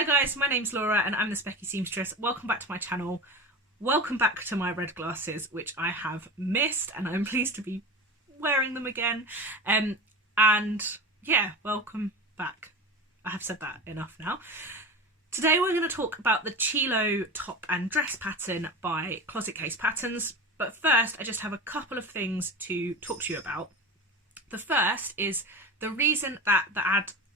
Hi guys, my name's Laura and I'm the Specky Seamstress. Welcome back to my channel. Welcome back to my red glasses, which I have missed, and I'm pleased to be wearing them again. And yeah, welcome back. I have said that enough now. Today we're going to talk about the Chilo top and dress pattern by Closet Case Patterns. But first, I just have a couple of things to talk to you about. The first is the reason that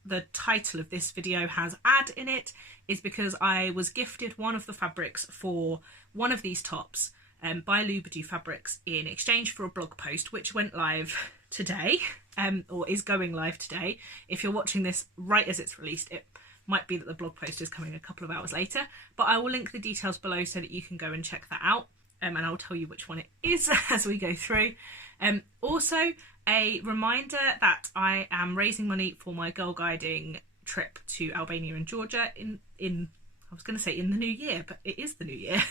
the title of this video has ad in it is because I was gifted one of the fabrics for one of these tops by Loubodu Fabrics in exchange for a blog post which went live today, or is going live today. If you're watching this right as it's released, it might be that the blog post is coming a couple of hours later, but I will link the details below so that you can go and check that out, and I'll tell you which one it is as we go through. Also, a reminder that I am raising money for my girl guiding trip to Albania and Georgia in I was going to say in the new year, but it is the new year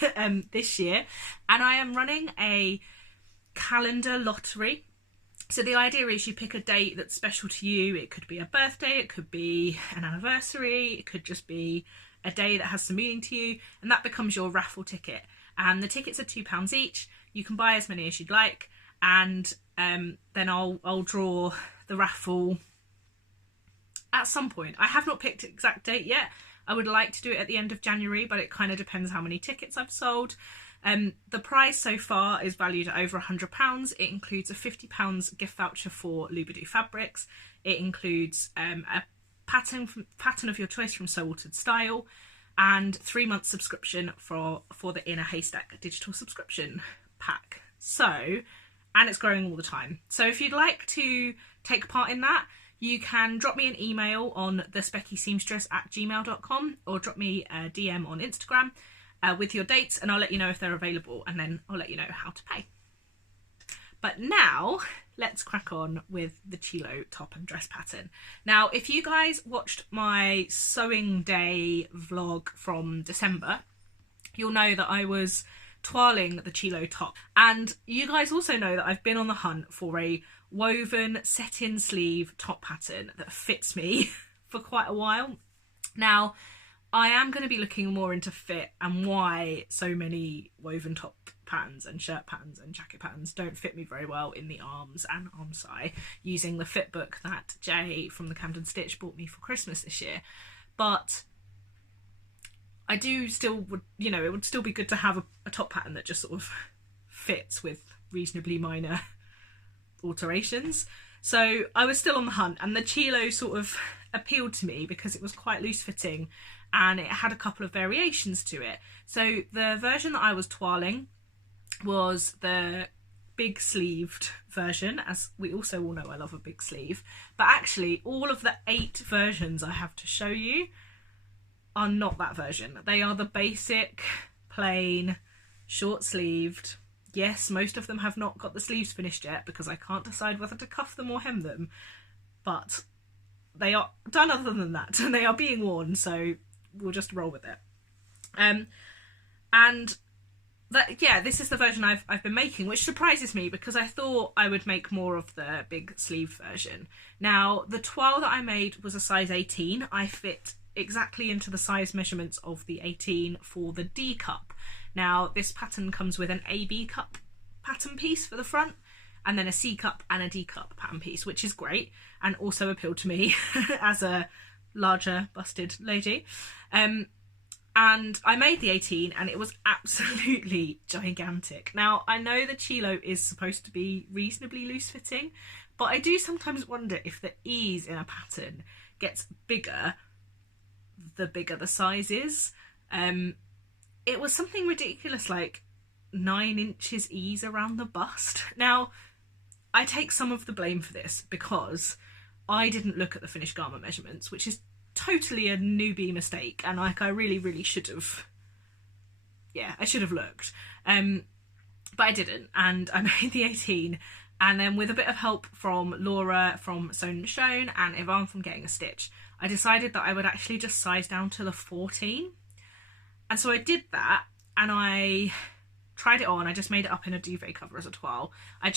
this year, and I am running a calendar lottery. So the idea is you pick a date that's special to you. It could be a birthday, it could be an anniversary, it could just be a day that has some meaning to you, and that becomes your raffle ticket. And the tickets are £2 each. You can buy as many as you'd like, and then I'll draw the raffle at some point. I have not picked an exact date yet. I would like to do it at the end of January, but it kind of depends how many tickets I've sold. The prize so far is valued at over £100. It includes a £50 gift voucher for Loubodu Fabrics. It includes a pattern of your choice from So Altered Style, and 3 months subscription for the Inner Haystack digital subscription pack. So, and it's growing all the time. So if you'd like to take part in that, you can drop me an email on thespeckyseamstress@gmail.com or drop me a DM on Instagram with your dates, and I'll let you know if they're available, and then I'll let you know how to pay. But now let's crack on with the Chilo top and dress pattern. Now, if you guys watched my sewing day vlog from December, you'll know that I was toiling the Chilo top, and you guys also know that I've been on the hunt for a woven set-in sleeve top pattern that fits me for quite a while. Now, I am going to be looking more into fit and why so many woven top patterns and shirt patterns and jacket patterns don't fit me very well in the arms and armscye, using the fit book that Jay from the Camden Stitch bought me for Christmas this year. But I do still would, you know, it would still be good to have a top pattern that just sort of fits with reasonably minor alterations. So I was still on the hunt, and the Chilo sort of appealed to me because it was quite loose fitting and it had a couple of variations to it. So the version that I was toiling was the big sleeved version, as we also all know I love a big sleeve, but actually all of the 8 versions I have to show you are not that version. They are the basic, plain, short sleeved. Yes, most of them have not got the sleeves finished yet because I can't decide whether to cuff them or hem them, but they are done other than that, and they are being worn, so we'll just roll with it. And that, yeah, this is the version I've been making, which surprises me because I thought I would make more of the big sleeve version. Now, the toile that I made was a size 18. I fit exactly into the size measurements of the 18 for the D cup. Now, this pattern comes with an AB cup pattern piece for the front, and then a C cup and a D cup pattern piece, which is great and also appealed to me as a larger busted lady. And I made the 18 and it was absolutely gigantic. Now, I know the Chilo is supposed to be reasonably loose fitting, but I do sometimes wonder if the ease in a pattern gets bigger the bigger the size is. It was something ridiculous like 9 inches ease around the bust. Now, I take some of the blame for this because I didn't look at the finished garment measurements, which is totally a newbie mistake, and like I really should have, yeah, I should have looked, but I didn't, and I made the 18, and then with a bit of help from Laura from Sewn and Shown and Yvonne from Getting a Stitch, I decided that I would actually just size down to the 14, and so I did that, and I tried it on. I just made it up in a duvet cover as a toile. I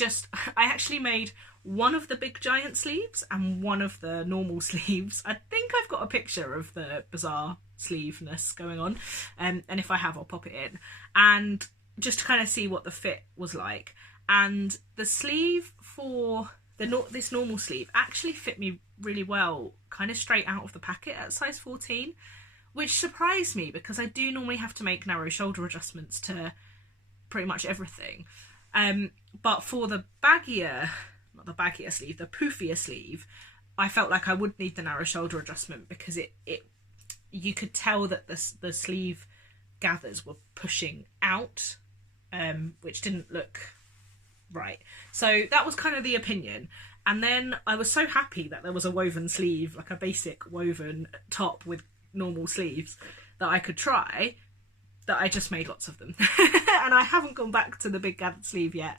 actually made one of the big giant sleeves and one of the normal sleeves. I think I've got a picture of the bizarre sleeveness going on, and if I have, I'll pop it in, and just to kind of see what the fit was like. And the sleeve for this normal sleeve actually fit me really well, kind of straight out of the packet at size 14, which surprised me because I do normally have to make narrow shoulder adjustments to pretty much everything. But for the baggier, not the baggier sleeve, the poofier sleeve, I felt like I would need the narrow shoulder adjustment because you could tell that the sleeve gathers were pushing out, which didn't look right. So that was kind of the opinion. And then I was so happy that there was a woven sleeve, like a basic woven top with normal sleeves that I could try, that I just made lots of them. And I haven't gone back to the big gathered sleeve yet.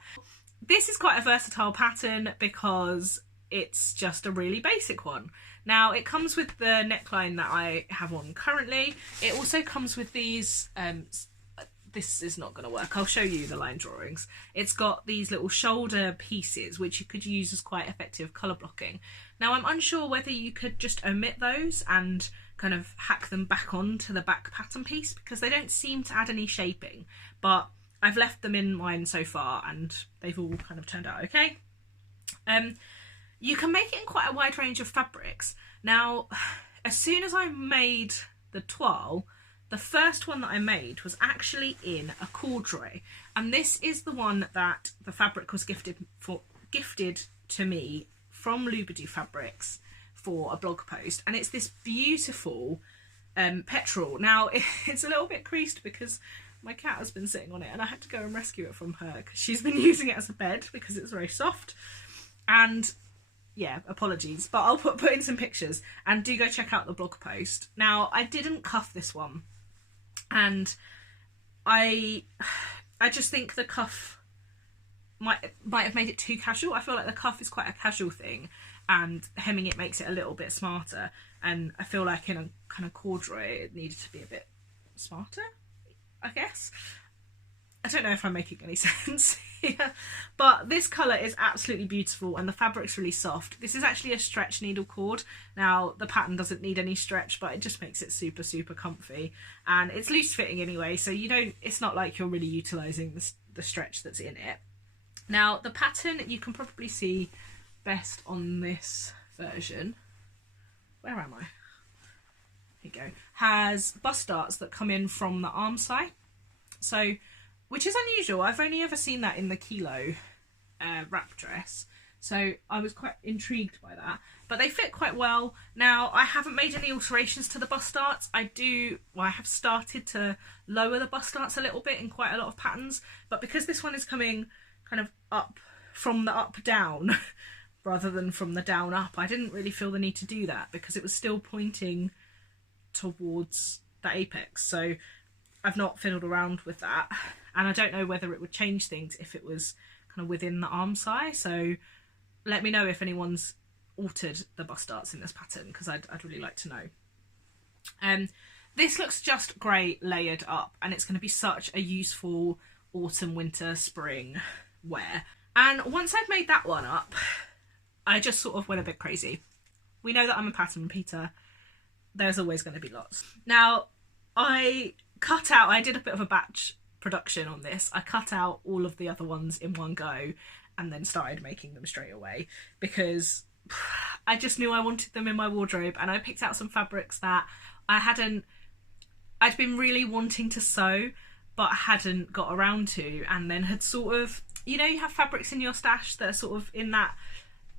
This is quite a versatile pattern because it's just a really basic one. Now it comes with the neckline that I have on currently. It also comes with these, this is not going to work, I'll show you the line drawings. It's got these little shoulder pieces which you could use as quite effective colour blocking. Now I'm unsure whether you could just omit those and kind of hack them back onto the back pattern piece because they don't seem to add any shaping, but I've left them in mine so far and they've all kind of turned out okay. You can make it in quite a wide range of fabrics. Now, as soon as I made the toile, the first one that I made was actually in a corduroy, and this is the one that the fabric was gifted to me from Loubodu Fabrics for a blog post, and it's this beautiful petrol. Now it's a little bit creased because my cat has been sitting on it and I had to go and rescue it from her because she's been using it as a bed because it's very soft. And yeah, apologies, but I'll put in some pictures, and do go check out the blog post. Now I didn't cuff this one, and I just think the cuff might have made it too casual. I feel like the cuff is quite a casual thing and hemming it makes it a little bit smarter, and I feel like in a kind of corduroy it needed to be a bit smarter, I guess. I don't know if I'm making any sense here, but this colour is absolutely beautiful and the fabric's really soft. This is actually a stretch needle cord. Now the pattern doesn't need any stretch, but it just makes it super comfy, and it's loose fitting anyway, so it's not like you're really utilising the stretch that's in it. Now the pattern you can probably see best on this version. Where am I? Here you go. Has bust darts that come in from the arm side, so which is unusual. I've only ever seen that in the Chilo wrap dress, so I was quite intrigued by that, but they fit quite well. Now I haven't made any alterations to the bust darts. I have started to lower the bust darts a little bit in quite a lot of patterns, but because this one is coming kind of up from the up down rather than from the down up, I didn't really feel the need to do that because it was still pointing towards the apex, so I've not fiddled around with that, and I don't know whether it would change things if it was kind of within the arm size, so let me know if anyone's altered the bust darts in this pattern because I'd really like to know. This looks just great layered up, and it's going to be such a useful autumn, winter, spring wear. And once I've made that one up, I just sort of went a bit crazy. We know that I'm a pattern repeater. There's always going to be lots. Now I did a bit of a batch production on this. I cut out all of the other ones in one go and then started making them straight away because I just knew I wanted them in my wardrobe, and I picked out some fabrics that I'd been really wanting to sew but hadn't got around to, and then had sort of, you have fabrics in your stash that are sort of in that,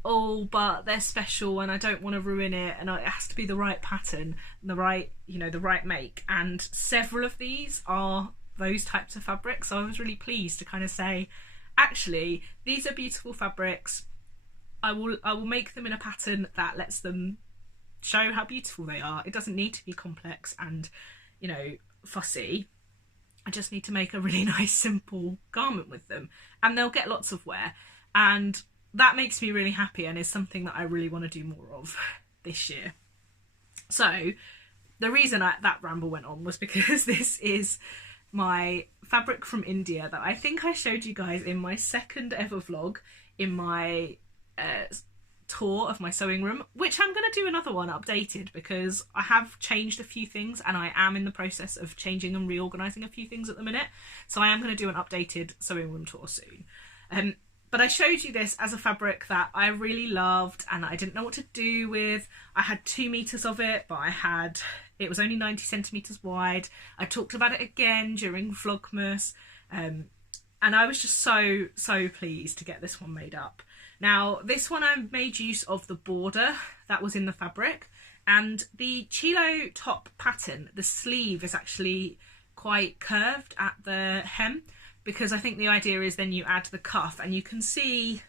oh, but they're special and I don't want to ruin it, and it has to be the right pattern, the right make, and several of these are those types of fabrics. So I was really pleased to kind of say, actually, these are beautiful fabrics. I will make them in a pattern that lets them show how beautiful they are. It doesn't need to be complex and, fussy. I just need to make a really nice simple garment with them, and they'll get lots of wear, and that makes me really happy and is something that I really want to do more of this year. So the reason that ramble went on was because this is my fabric from India that I think I showed you guys in my second ever vlog in my tour of my sewing room, which I'm going to do another one updated because I have changed a few things and I am in the process of changing and reorganising a few things at the minute. So I am going to do an updated sewing room tour soon. But I showed you this as a fabric that I really loved and I didn't know what to do with. I had 2 meters of it, but it was only 90 centimeters wide. I talked about it again during Vlogmas, and I was just so pleased to get this one made up. Now, this one I made use of the border that was in the fabric, and the Chilo top pattern, the sleeve is actually quite curved at the hem, because I think the idea is then you add the cuff and you can see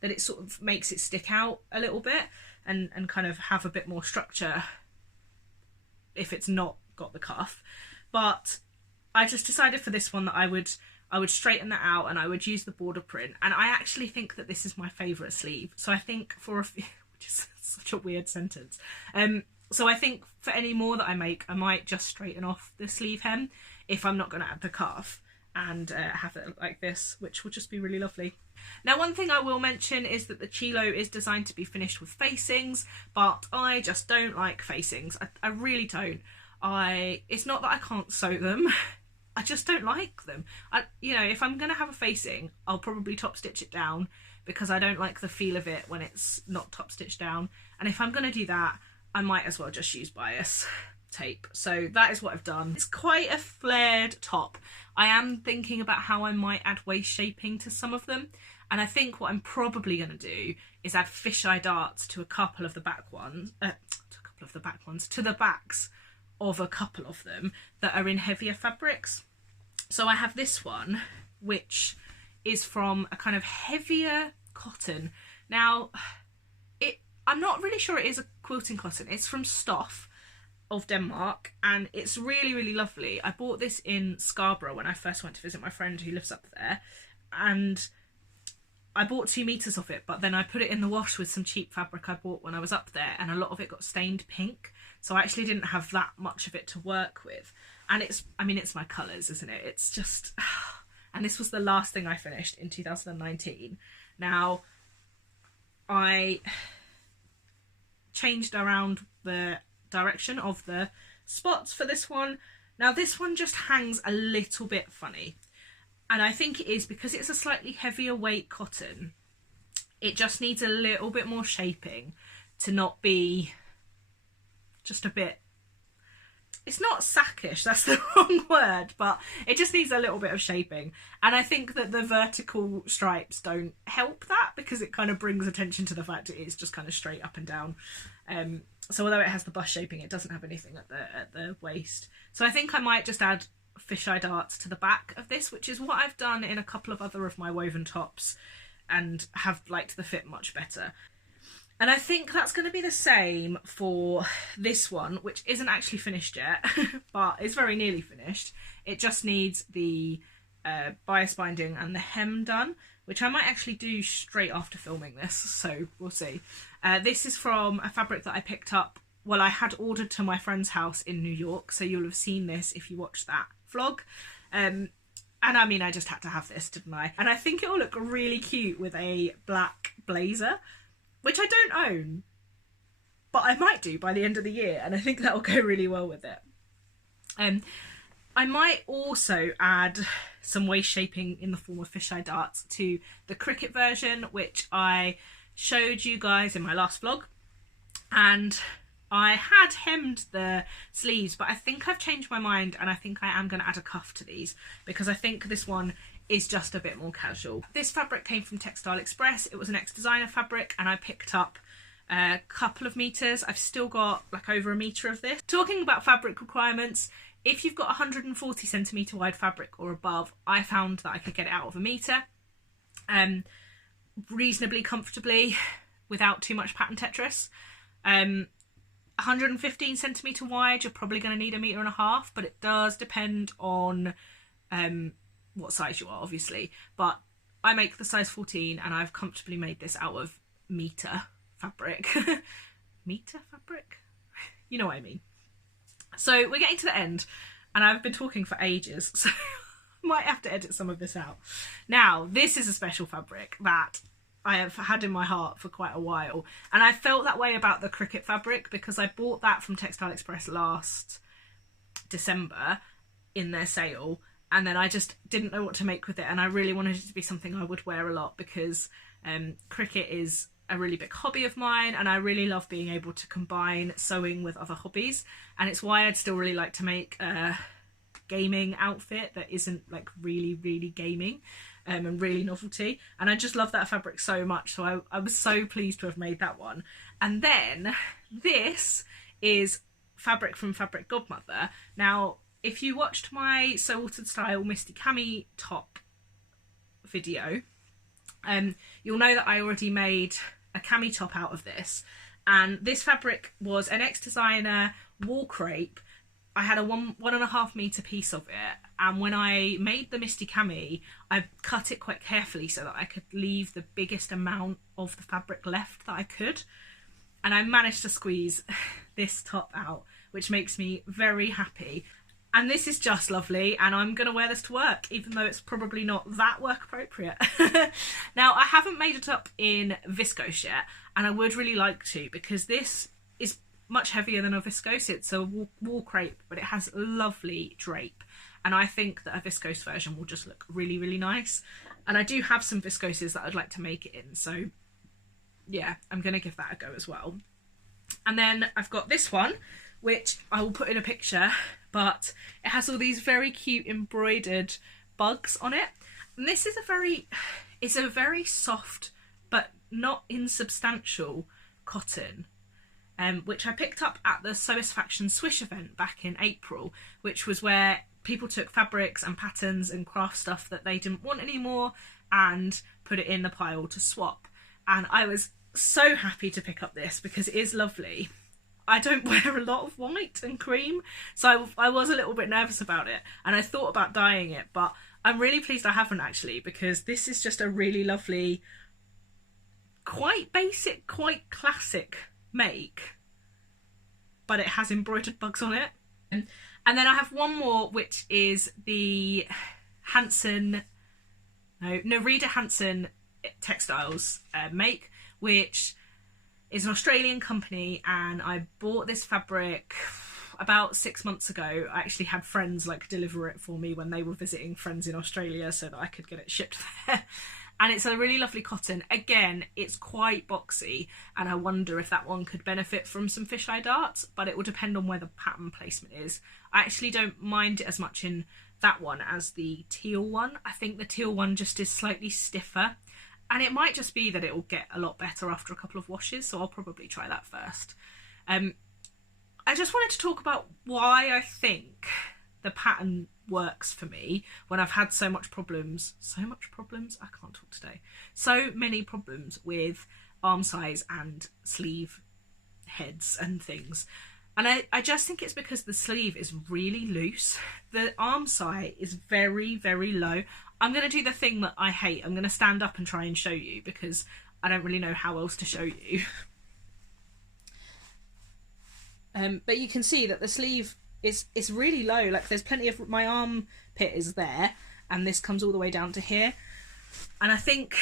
that it sort of makes it stick out a little bit and kind of have a bit more structure if it's not got the cuff. But I just decided for this one that I would straighten that out and I would use the border print, and I actually think that this is my favourite sleeve. So I think which is such a weird sentence, so I think for any more that I make, I might just straighten off the sleeve hem if I'm not going to add the cuff, and have it like this, which will just be really lovely. Now, one thing I will mention is that the Chilo is designed to be finished with facings, but I just don't like facings. I really don't. It's not that I can't sew them, I just don't like them. If I'm going to have a facing, I'll probably top stitch it down because I don't like the feel of it when it's not top stitched down. And if I'm going to do that, I might as well just use bias tape. So that is what I've done. It's quite a flared top. I am thinking about how I might add waist shaping to some of them. And I think what I'm probably going to do is add fisheye darts to a couple of the back ones, to the backs of a couple of them that are in heavier fabrics. So I have this one, which is from a kind of heavier cotton. Now, I'm not really sure it is a quilting cotton. It's from Stoff of Denmark, and it's really, really lovely. I bought this in Scarborough when I first went to visit my friend who lives up there, and I bought 2 meters of it, but then I put it in the wash with some cheap fabric I bought when I was up there, and a lot of it got stained pink, so I actually didn't have that much of it to work with. And it's my colours, isn't it? It's just... And this was the last thing I finished in 2019. Now, I changed around the direction of the spots for this one. Now, this one just hangs a little bit funny. And I think it is because it's a slightly heavier weight cotton. It just needs a little bit more shaping to not be just a bit... It's not sackish, that's the wrong word, but it just needs a little bit of shaping. And I think that the vertical stripes don't help that because it kind of brings attention to the fact it is just kind of straight up and down. So although it has the bust shaping, it doesn't have anything at the waist. So I think I might just add fisheye darts to the back of this, which is what I've done in a couple of other of my woven tops and have liked the fit much better. And I think that's going to be the same for this one, which isn't actually finished yet, but it's very nearly finished. It just needs the bias binding and the hem done, which I might actually do straight after filming this, so we'll see. This is from a fabric that I picked up, well, I had ordered to my friend's house in New York, so you'll have seen this if you watched that vlog. And I mean, I just had to have this, didn't I? And I think it will look really cute with a black blazer, which I don't own, but I might do by the end of the year, and I think that will go really well with it. I might also add some waist shaping in the form of fisheye darts to the cricket version, which I showed you guys in my last vlog. And I had hemmed the sleeves, but I think I've changed my mind, and I think I am going to add a cuff to these because I think this one is just a bit more casual. This fabric came from Textile Express. It was an ex-designer fabric, and I picked up a couple of meters. I've still got like over a meter of this. Talking about fabric requirements, if you've got 140 centimeter wide fabric or above, I found that I could get it out of a meter reasonably comfortably without too much pattern Tetris. 115 centimeter wide, you're probably going to need 1.5 meters, but it does depend on what size you are, obviously. But I make the size 14, and I've comfortably made this out of meter fabric. Meter fabric? You know what I mean. So we're getting to the end, and I've been talking for ages, so I might have to edit some of this out. Now, this is a special fabric that I have had in my heart for quite a while, and I felt that way about the cricket fabric because I bought that from Textile Express last December in their sale, and then I just didn't know what to make with it, and I really wanted it to be something I would wear a lot because cricket is a really big hobby of mine, and I really love being able to combine sewing with other hobbies, and it's why I'd still really like to make a gaming outfit that isn't like really gaming and really novelty, and I just love that fabric so much, so I was so pleased to have made that one. And then this is fabric from Fabric Godmother. Now, if you watched my Sew Altered Style Misty Cami top video, you'll know that I already made a cami top out of this, and this fabric was an ex-designer wall crepe. I had a 1.5 meter piece of it, and when I made the Misty Cami, I cut it quite carefully so that I could leave the biggest amount of the fabric left that I could, and I managed to squeeze this top out, which makes me very happy. And this is just lovely, and I'm going to wear this to work, even though it's probably not that work appropriate. Now, I haven't made it up in viscose yet, and I would really like to, because this is much heavier than a viscose. It's a wool crepe, but it has lovely drape, and I think that a viscose version will just look really nice. And I do have some viscoses that I'd like to make it in, so yeah, I'm going to give that a go as well. And then I've got this one, which I will put in a picture, but it has all these very cute embroidered bugs on it. And this is it's a very soft but not insubstantial cotton, which I picked up at the Sewisfaction Swish event back in April, which was where people took fabrics and patterns and craft stuff that they didn't want anymore and put it in the pile to swap. And I was so happy to pick up this because it is lovely. I don't wear a lot of white and cream, so I was a little bit nervous about it, and I thought about dyeing it, but I'm really pleased I haven't actually, because this is just a really lovely, quite basic, quite classic make, but it has embroidered bugs on it. And then I have one more, which is the Nerida Hansen Textiles make, which is an Australian company, and I bought this fabric about 6 months ago. I actually had friends like deliver it for me when they were visiting friends in Australia so that I could get it shipped there. And it's a really lovely cotton. Again, it's quite boxy, and I wonder if that one could benefit from some fisheye darts, but it will depend on where the pattern placement is. I actually don't mind it as much in that one as the teal one. I think the teal one just is slightly stiffer, and it might just be that it will get a lot better after a couple of washes, so I'll probably try that first. I just wanted to talk about why I think the pattern works for me when I've had so many problems, I can't talk today, so many problems with arm size and sleeve heads and things. And I just think it's because the sleeve is really loose. The arm size is very low. I'm going to do the thing that I hate. I'm going to stand up and try and show you because I don't really know how else to show you. But you can see that the sleeve is really low. Like there's plenty of, my armpit is there, and this comes all the way down to here. And I think,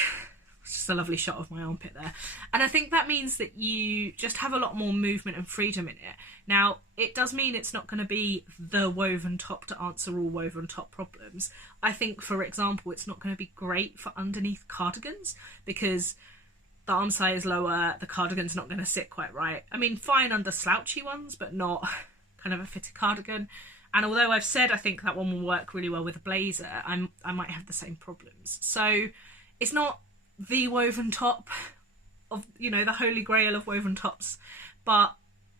it's just a lovely shot of my armpit there. And I think that means that you just have a lot more movement and freedom in it. Now, it does mean it's not going to be the woven top to answer all woven top problems. I think, for example, it's not going to be great for underneath cardigans because the arm size is lower, the cardigan's not going to sit quite right. I mean, fine under slouchy ones, but not kind of a fitted cardigan. And although I've said I think that one will work really well with a blazer, I might have the same problems. So it's not the woven top of, you know, the holy grail of woven tops, but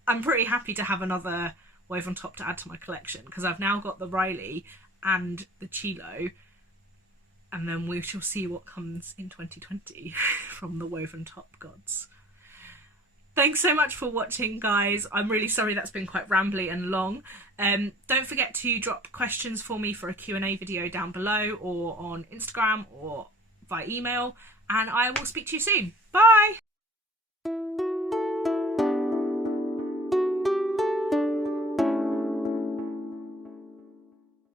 I'm pretty happy to have another woven top to add to my collection because I've now got the Riley and the Chilo, and then we shall see what comes in 2020 from the woven top gods. Thanks so much for watching, guys. I'm really sorry that's been quite rambly and long. Don't forget to drop questions for me for a Q&A video down below or on Instagram or via email, and I will speak to you soon. Bye!